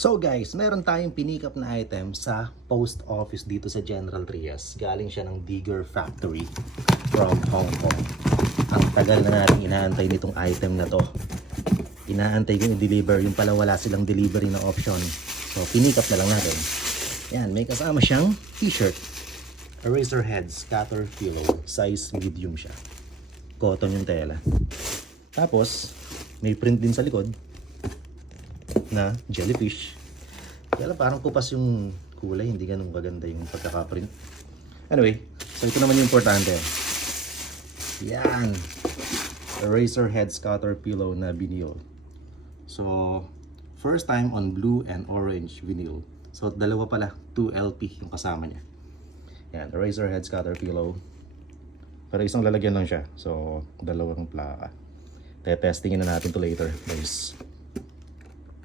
So guys, meron tayong pinikap na item sa post office dito sa General Trias. Galing siya ng Digger Factory from Hong Kong. Ang tagal na natin inaantay nitong item na to. Inaantay ko i-deliver, yung pala wala silang delivery na option. So pinikap na lang natin. Yan, may kasama siyang t-shirt. Eraserhead scatter pillow. Size medium siya. Cotton yung tela. Tapos, may print din sa likod na jellyfish. Kaya parang kupas yung kulay, hindi ganun kaganda yung pagkakaprint. Anyway, so ito naman yung importante. Yan. Eraserhead scatter pillow na vinyl. So, first time on blue and orange vinyl. So, dalawa pala, 2 LP yung kasama niya. Yan, Eraserhead scatter pillow. Pero isang lalagyan lang siya. So, dalawang plaka. Testingin na natin to later, guys.